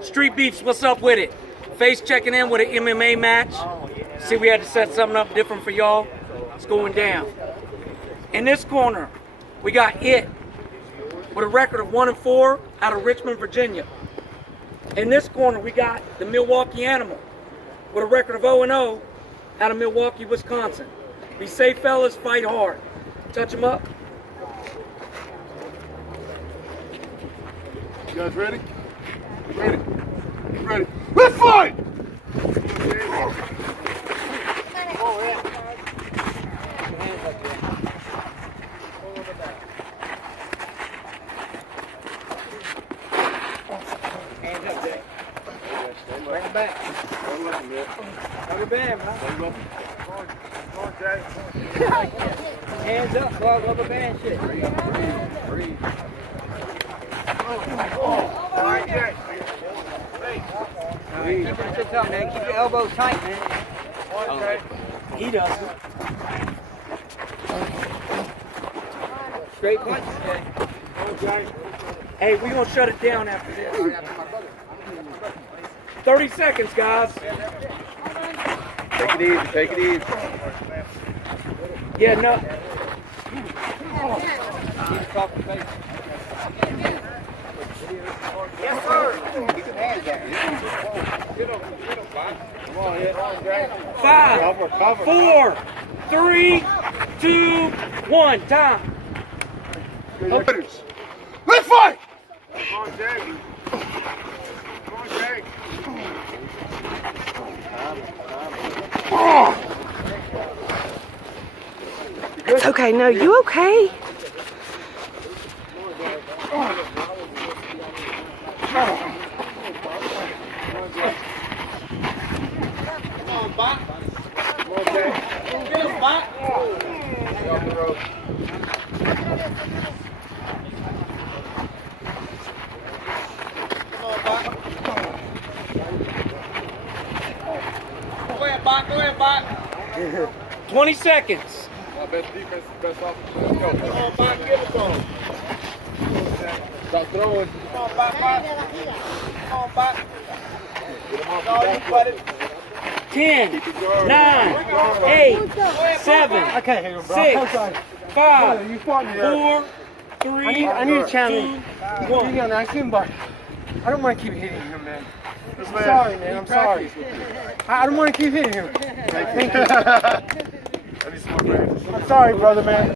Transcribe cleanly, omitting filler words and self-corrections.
Street Beefs, what's up with it? Face checking in with an MMA match. See, we had to set something up different for y'all. It's going down. In this corner, we got It with a record of 1-4 out of Richmond, Virginia. In this corner, we got the Milwaukee Animal with a record of 0-0 out of Milwaukee, Wisconsin. Be safe, fellas. Fight hard. Touch them up. You guys ready? Ready. Ready. Let's fight! Hands up, Jay. Bring it back. Rubber band, man. Come on, Jay. Hands up, dog. Rubber band shit. Breathe. All right, Jay. Keep your shit up, man. Keep your elbows tight, man. He doesn't. Straight punch, Jay. Hey, we're going to shut it down after this. 30 seconds, guys. Take it easy, take it easy. Yeah, no. Keep it soft face. Yes, sir. Keep your hands up. Come on, hit. 5, Cover. 4, 3, 2, 1. Time. Let's fight! Come on, Jay. Come on, Jay. It's okay. No, you okay? Come on, Bot. Come on, Jay. Get him, Bot. Get off the road. Come on, Bot. Go ahead, Bot. Go ahead, Bot. 20 seconds. Best defense is best offense. Let's go. Come on, Bot. Give it to him. Stop throwing. Come on, Bot. Come on, Bot. Get him off the back. 10, 9, 8, 7, I can't hit him, bro. 6, I'm sorry. 5, You fought me. 4, 3, I need a challenge. 2, 1. You got him, but I don't want to keep hitting him, man. I'm man. sorry, man. I'm sorry. I don't want to keep hitting him. Thank you. I need some more practice. I'm sorry, brother, man.